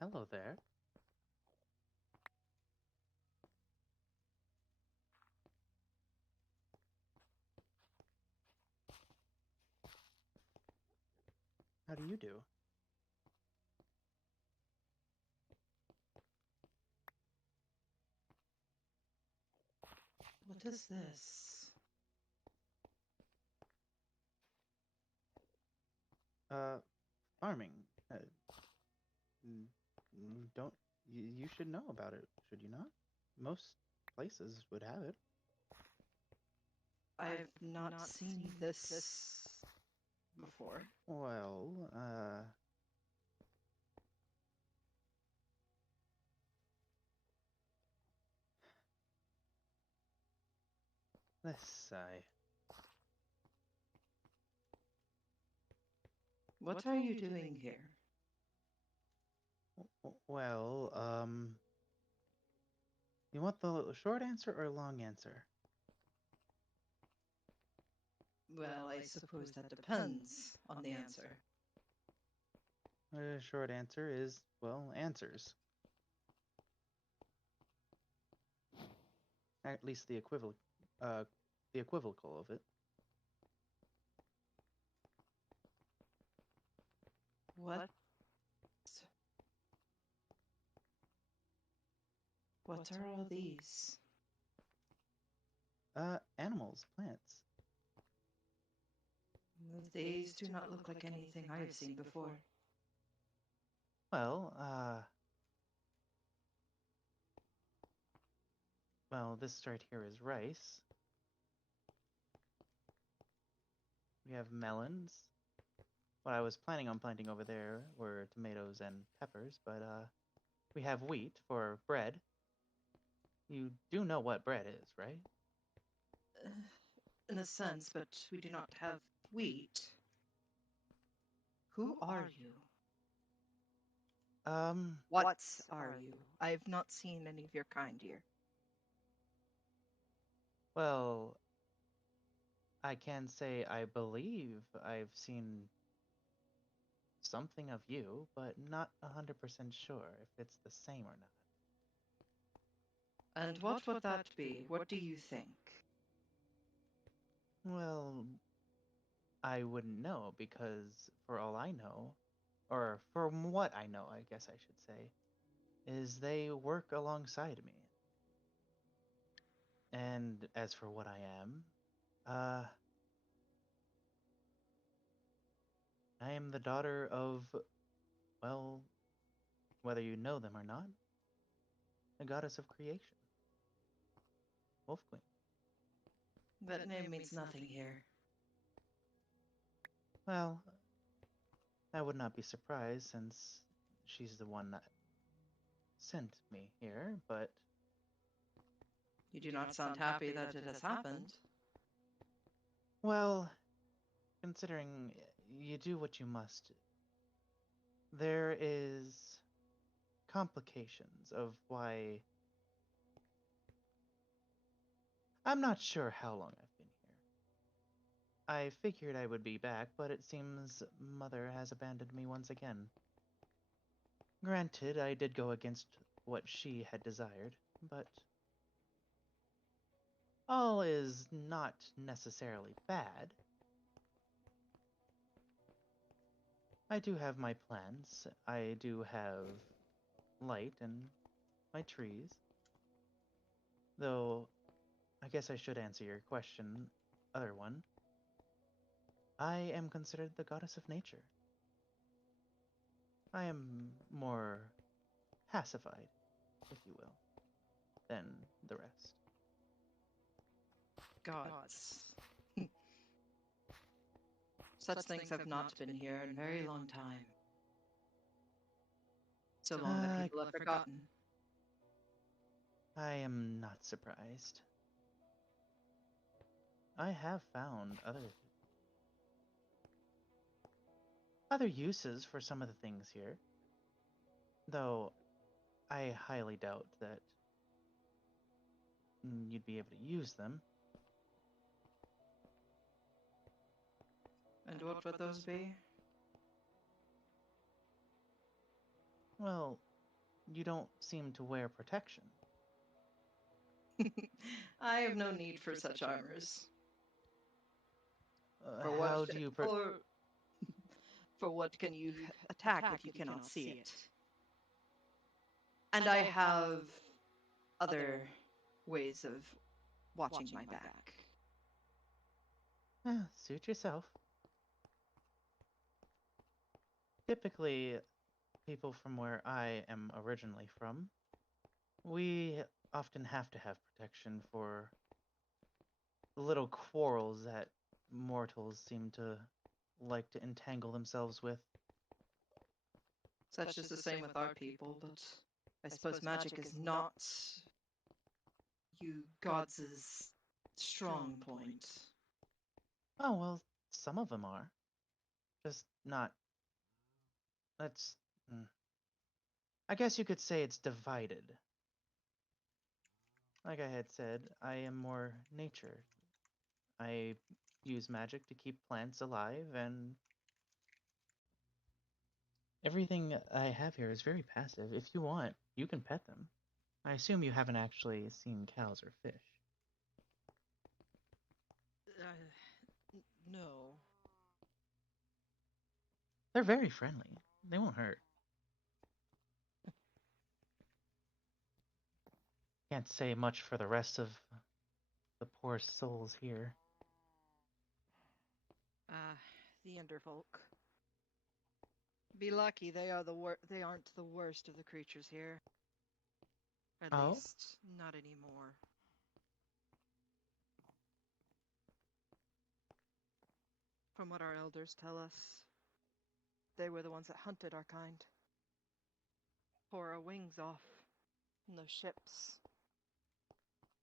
Hello there. How do you do? What is this? Uh, Farming. Mm, don't you should know about it, should you not? Most places would have it. I've not seen this before. Well, let's say, What are you doing here? well, you want the short answer or long answer? Well, I suppose that depends on the answer. The short answer is, well, answers. At least uh, the equivocal of it. What? What are all these? Animals, plants. These do not look like anything I have seen before. Well, this right here is rice. We have melons. What I was planning on planting over there were tomatoes and peppers, but we have wheat for bread. You do know what bread is, right? Uh, in a sense, but we do not have wheat. Who are you? Um, What are you? I have not seen any of your kind here. well, I can say I believe I've seen something of you, but not 100% sure if it's the same or not. And what would that be? What do you think? Well, I wouldn't know because for all I know, or from what I know, I guess I should say, is they work alongside me. And as for what I am, uh, I am the daughter of, well, whether you know them or not, the goddess of creation, Wolf Queen. That name means nothing here. Well, I would not be surprised since she's the one that sent me here, but, You do not sound happy that it has happened. well, considering you do what you must, there is complications of why I'm not sure how long I've been here. I figured I would be back, but it seems Mother has abandoned me once again. Granted, I did go against what she had desired, but all is not necessarily bad. I do have my plants, I do have light and my trees. Though, I guess I should answer your question, other one. I am considered the goddess of nature. I am more pacified, if you will, than the rest. Gods. Such things have not been here in a very long time. So long that Uh, people have forgotten. I am not surprised. I have found other uses for some of the things here, though I highly doubt that you'd be able to use them. And what would those be? Well, You don't seem to wear protection. I have no need for such armors. For what? How do you For what can you attack if you cannot see it? And I have other ways of watching my back. Suit yourself. Typically, people from where I am originally from, we often have to have protection for little quarrels that mortals seem to like to entangle themselves with. Such is the same with our people, but I suppose magic is not you gods' strong point. Oh, well, some of them are. Just not. That's. mm, I guess you could say it's divided. Like I had said, I am more nature. I use magic to keep plants alive, and everything I have here is very passive. If you want, you can pet them. I assume you haven't actually seen cows or fish. No. They're very friendly. They won't hurt. Can't say much for the rest of the poor souls here. The Underfolk. Be lucky they are they aren't the worst of the creatures here. At Oh? least, not anymore. From what our elders tell us, they were the ones that hunted our kind. Tore our wings off in those ships.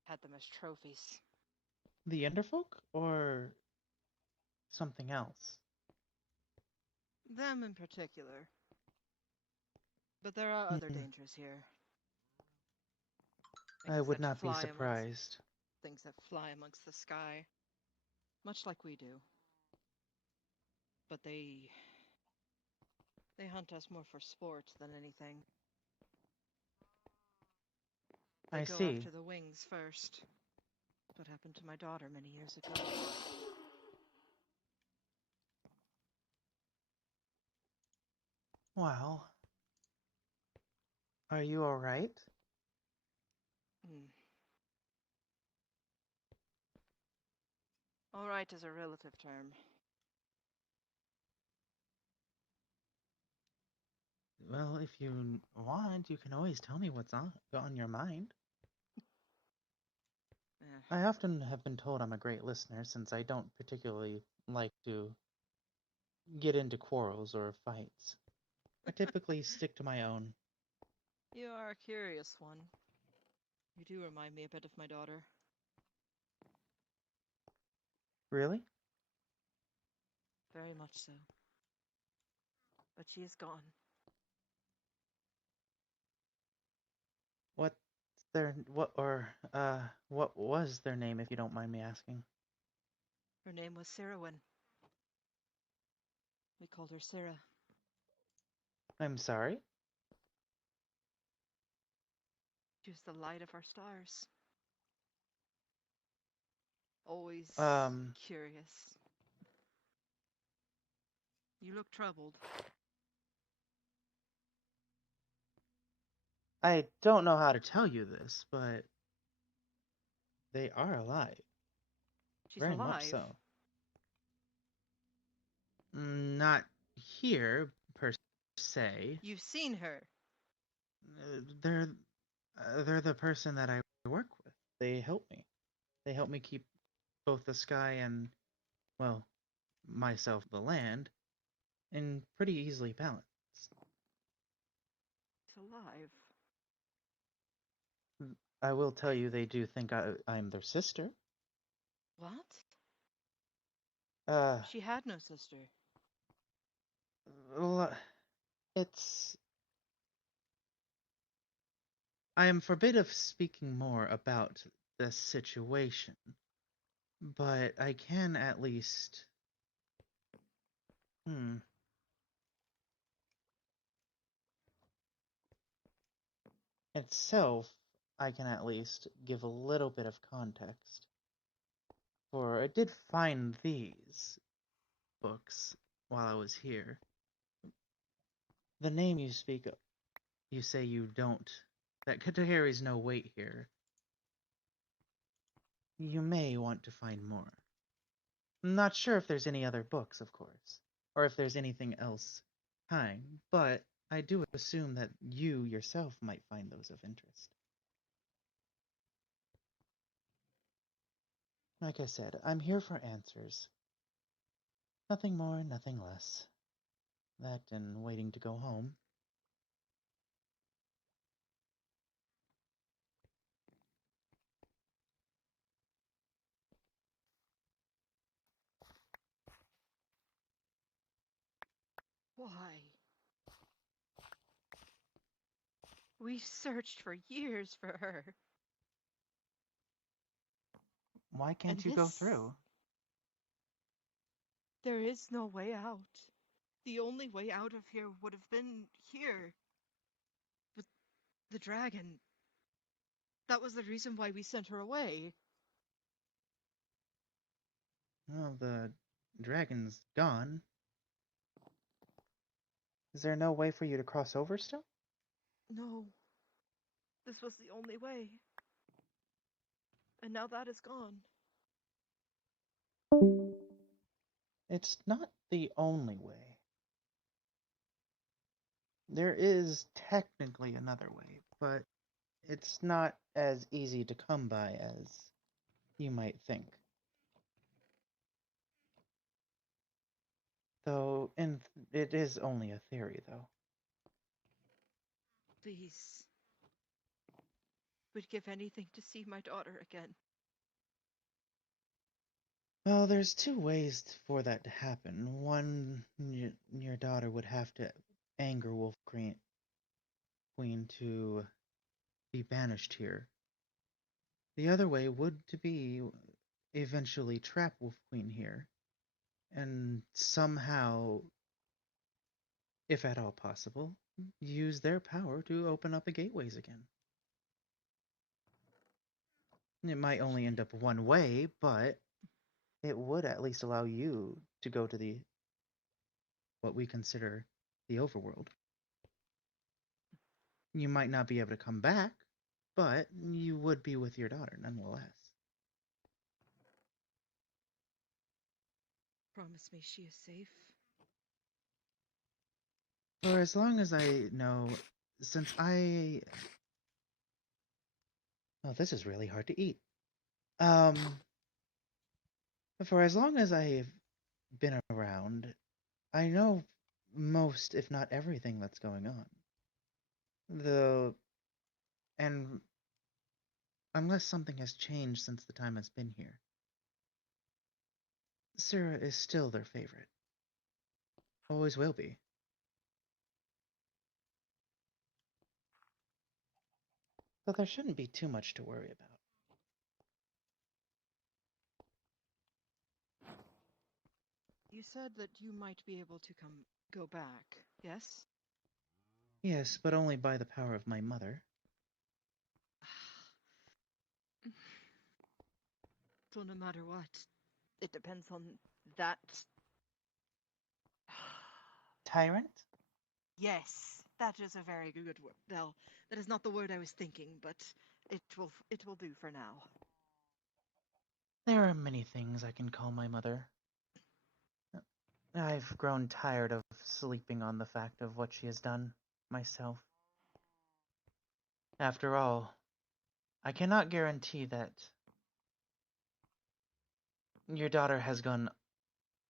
Had them as trophies. The Enderfolk? Or something else? Them in particular. But there are other Hmm. dangers here. I Things would that not be fly amongst surprised. things that fly amongst the sky, much like we do. But they hunt us more for sport than anything. They I go see. after the wings first. What happened to my daughter many years ago. Well, are you alright? Hmm. All right is a relative term. Well, if you want, you can always tell me what's on your mind. Eh. I often have been told I'm a great listener since I don't particularly like to get into quarrels or fights. I typically stick to my own. You are a curious one. You do remind me a bit of my daughter. Really? Very much so. But she is gone. What what was their name if you don't mind me asking? Her name was Sarahwin. We called her Sarah. I'm sorry? She was the light of our stars. Always Um, curious. You look troubled. I don't know how to tell you this, but they are alive. She's Very much alive. so. Not here, per se. You've seen her. Uh, They're they're the person that I work with. They help me. They help me keep both the sky and, well, myself, the land, in pretty easily balanced. She's alive. I will tell you, they do think I'm their sister. What? Uh, She had no sister. l- it's. I am forbid of speaking more about the situation, but I can at least. Hmm. itself, I can at least give a little bit of context. For I did find these books while I was here. The name you speak of, you say you don't, that carries no weight here. You may want to find more. I'm not sure if there's any other books, of course, or if there's anything else tying, but I do assume that you yourself might find those of interest. Like I said, I'm here for answers. Nothing more, nothing less. That and waiting to go home. Why? We searched for years for her. Why And can't you go this, through? there is no way out. The only way out of here would have been here. With the dragon. That was the reason why we sent her away. Well, the dragon's gone. Is there no way for you to cross over still? No. This was the only way. And now that is gone. It's not the only way. There is technically another way, but it's not as easy to come by as you might think. Though, it is only a theory, though. Please. Would give anything to see my daughter again. Well, there's two ways for that to happen. One, your daughter would have to anger Queen to be banished here. The other way would to be eventually trap Wolf Queen here, and somehow, if at all possible, use their power to open up the gateways again. It might only end up one way, but it would at least allow you to go to the what we consider the overworld. You might not be able to come back, but you would be with your daughter nonetheless. Promise me she is safe. For as long as I know, since I... Oh, this is really hard to eat. Um, for as long as I've been around, I know most, if not everything, that's going on. And unless something has changed since the time it's been here, Sarah is still their favorite. Always will be. So there shouldn't be too much to worry about. You said that you might be able to go back, yes? Yes, but only by the power of my mother. So no matter what, it depends on that. Tyrant? Yes, that is a very good word. Well, that is not the word I was thinking, but it will do for now. There are many things I can call my mother. I've grown tired of sleeping on the fact of what she has done myself. After all, I cannot guarantee that your daughter has gone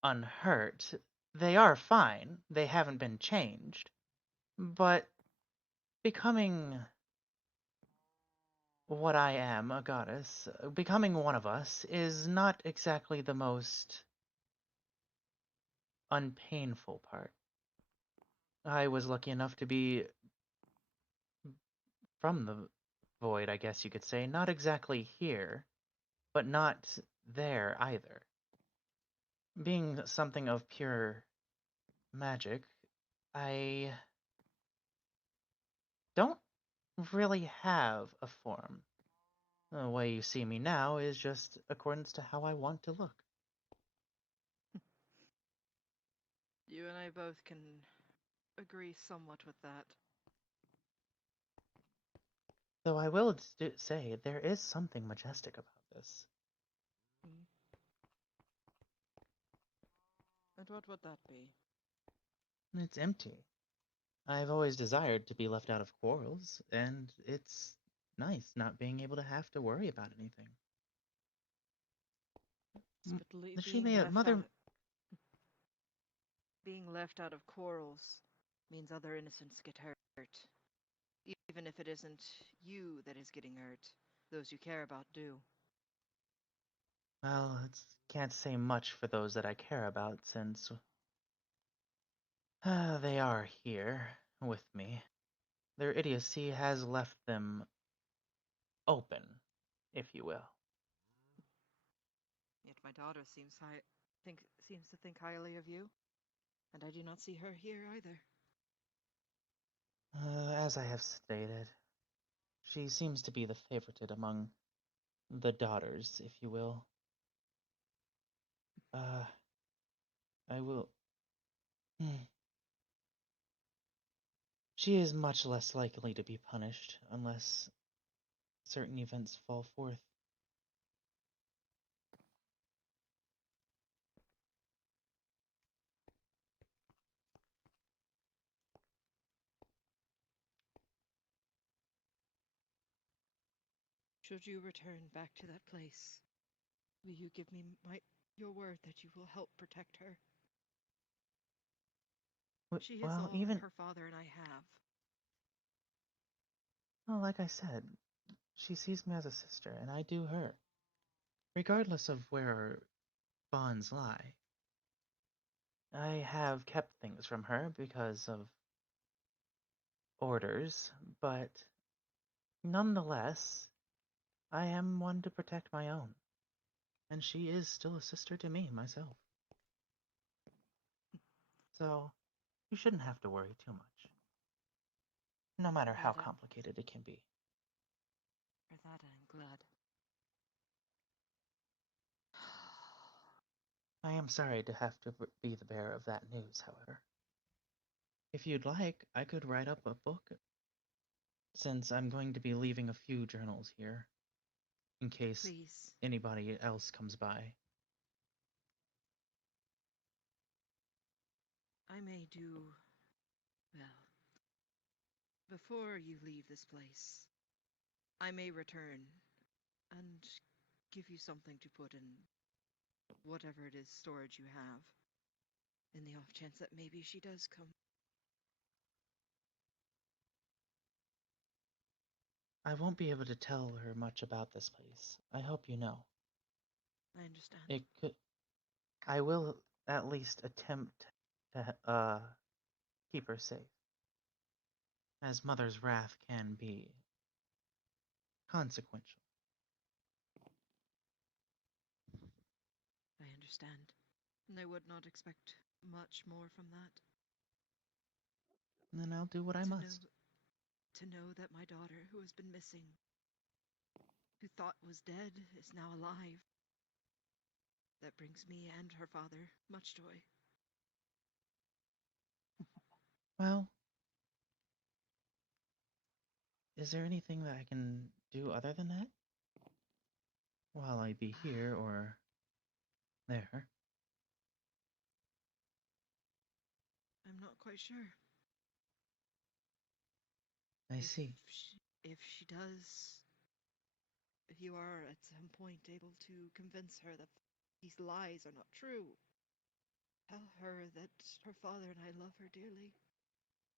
unhurt. They are fine. They haven't been changed. But becoming what I am, a goddess, becoming one of us, is not exactly the most unpainful part. I was lucky enough to be from the void, I guess you could say. Not exactly here, but not there either. Being something of pure magic, I don't really have a form. The way you see me now is just accordance to how I want to look. You and I both can agree somewhat with that. Though I will say there is something majestic about this. Mm. And what would that be? It's empty. I've always desired to be left out of quarrels, and it's nice not being able to have to worry about anything. Yes, but She may have, mother. being left out of quarrels means other innocents get hurt. Even if it isn't you that is getting hurt, those you care about do. Well, can't say much for those that I care about since they are here with me. Their idiocy has left them open, if you will. Yet my daughter seems to think highly of you, and I do not see her here either. As I have stated, she seems to be the favorited among the daughters, if you will. Uh, I will. Hmm. She is much less likely to be punished unless certain events fall forth. Should you return back to that place, will you give me your word that you will help protect her? She is Well, all even her father and I have. well, like I said, she sees me as a sister, and I do her, regardless of where our bonds lie. I have kept things from her because of orders, but nonetheless, I am one to protect my own, and she is still a sister to me myself. So you shouldn't have to worry too much, no matter For how that, complicated it can be. I'm glad. I am sorry to have to be the bearer of that news, however. If you'd like, I could write up a book, since I'm going to be leaving a few journals here, in case Please, anybody else comes by. I may do well. Before you leave this place, I may return and give you something to put in whatever it is storage you have, in the off chance that maybe she does come. I won't be able to tell her much about this place. I hope you know. I understand. It could. I will at least attempt to keep her safe, as Mother's wrath can be consequential. I understand. And I would not expect much more from that. And then I'll do what I To know must. to know that my daughter, who has been missing, who thought was dead, is now alive. That brings me and her father much joy. Well, is there anything that I can do other than that? While I be here or there? I'm not quite sure. I If see. if she does, if you are at some point able to convince her that these lies are not true, tell her that her father and I love her dearly.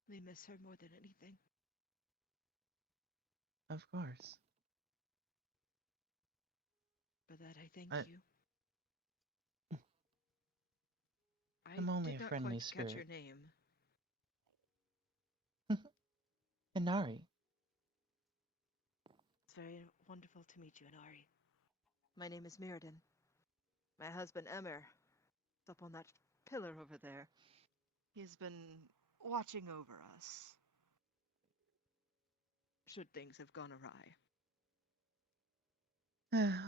We miss her more than anything. Of course. For that, I thank I, you. I I'm only did a not friendly quite catch spirit. your name. Inari. It's very wonderful to meet you, Inari. My name is Mirrodin. My husband, Emir, is up on that pillar over there. He's been watching over us. should things have gone awry.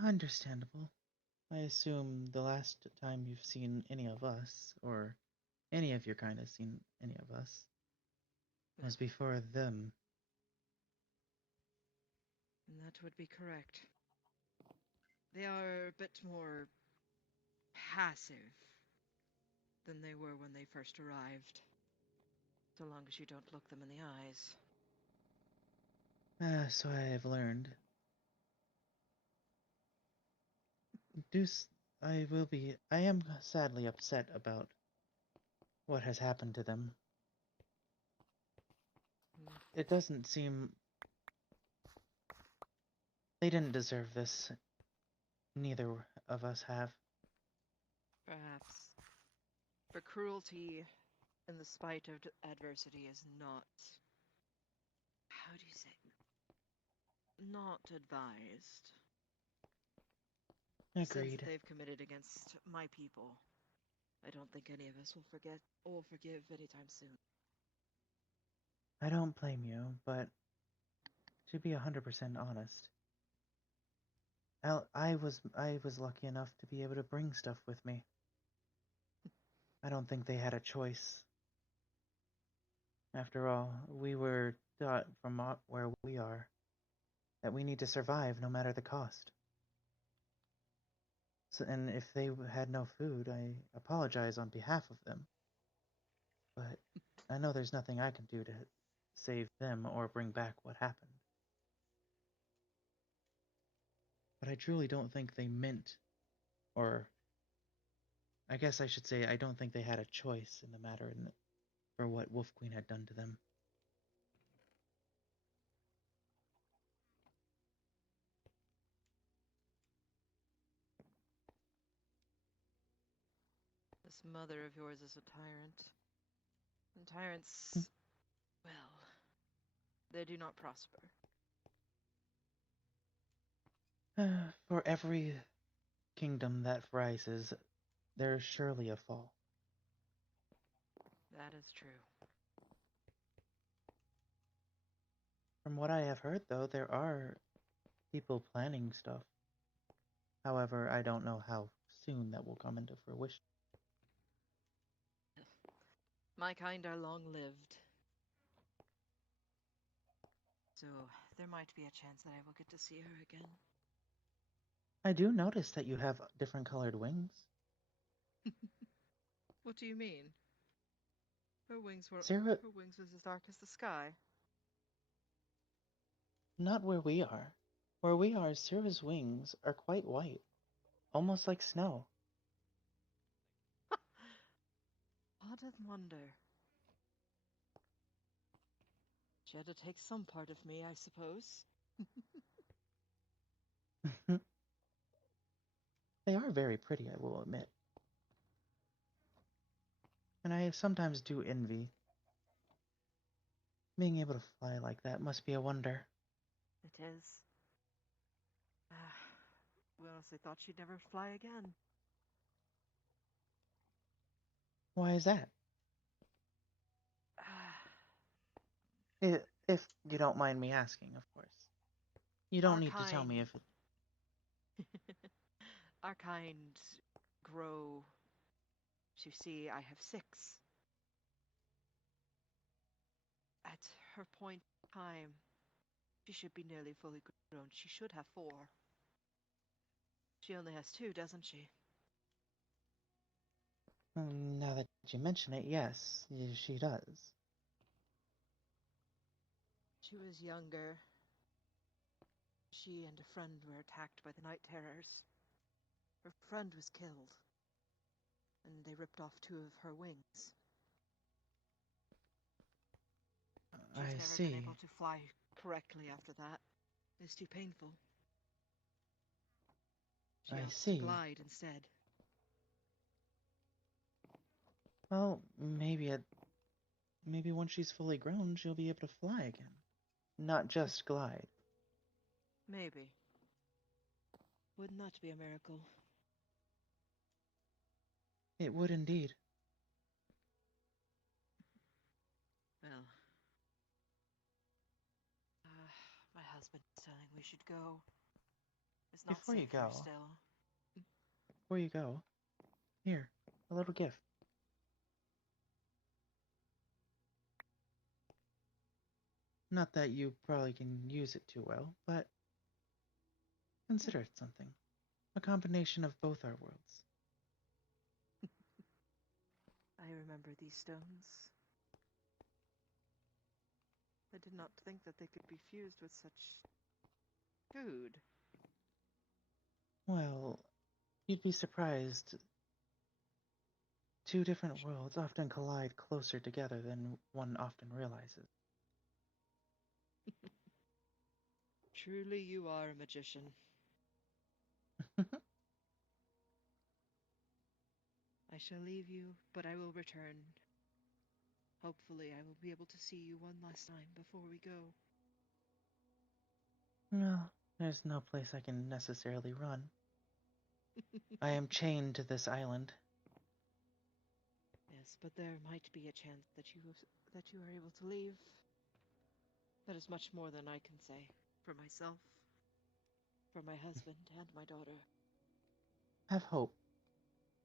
Understandable. I assume the last time you've seen any of us, or any of your kind has seen any of us, Well, was before them. that would be correct. They are a bit more passive than they were when they first arrived, so long as you don't look them in the eyes. So I have learned. Deuce, I am sadly upset about what has happened to them. Mm, It doesn't seem they didn't deserve this. Neither of us have. perhaps. For cruelty in the spite of adversity is not, how do you say, not advised. The sins that Agreed. they've committed against my people, I don't think any of us will forget or forgive anytime soon. I don't blame you, but to be 100% honest, I was lucky enough to be able to bring stuff with me. I don't think they had a choice. After all, we were taught from where we are that we need to survive no matter the cost. So, and if they had no food, I apologize on behalf of them. But I know there's nothing I can do to save them or bring back what happened. But I truly don't think they meant, or I guess I should say, I don't think they had a choice in the matter for what Wolf Queen had done to them. This mother of yours is a tyrant. And tyrants, well, they do not prosper. For every kingdom that rises, there is surely a fall. That is true. From what I have heard, though, there are people planning stuff. However, I don't know how soon that will come into fruition. My kind are long lived, so there might be a chance that I will get to see her again. I do notice that you have different colored wings. What do you mean? Her wings were Sarah, her wings was as dark as the sky. not where we are. Where we are, Sarah's wings are quite white, almost like snow. Odd and wonder. She had to take some part of me, I suppose. They are very pretty, I will admit. And I sometimes do envy. Being able to fly like that must be a wonder. It is. We honestly thought she'd never fly again. Why is that? If you don't mind me asking, of course. You don't Our need to tell me kind, if it... our kind grow to see I have six. At her point in time, she should be nearly fully grown. She should have four. She only has two, doesn't she? Now that you mention it, yes, she does. She was younger. She and a friend were attacked by the night terrors. Her friend was killed, and they ripped off two of her wings. She's I never been see. able to fly correctly after that. It's too painful. She I opts to see. glide instead. Well, maybe once she's fully grown, she'll be able to fly again. Not just glide. Maybe. Wouldn't that be a miracle? It would indeed. Well, we should go. It's not Before you safe here go, still. here, a little gift. Not that you probably can use it too well, but consider it something. A combination of both our worlds. I remember these stones. I did not think that they could be fused with such food. Well, you'd be surprised. Two different worlds often collide closer together than one often realizes. Truly, you are a magician. I shall leave you, but I will return. Hopefully, I will be able to see you one last time before we go. Well, there's no place I can necessarily run. I am chained to this island. Yes, but there might be a chance that you are able to leave. That is much more than I can say for myself, for my husband, and my daughter. Have hope.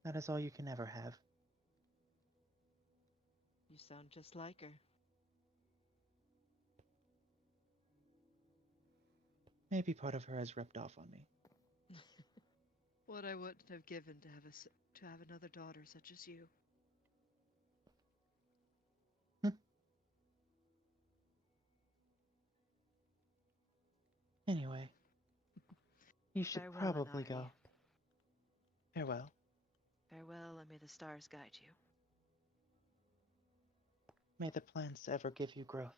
That is all you can ever have. You sound just like her. Maybe part of her has rubbed off on me. What I wouldn't have given to to have another daughter such as you. Anyway, you should Farewell, probably Inari. go. Farewell. Farewell, and may the stars guide you. May the plants ever give you growth.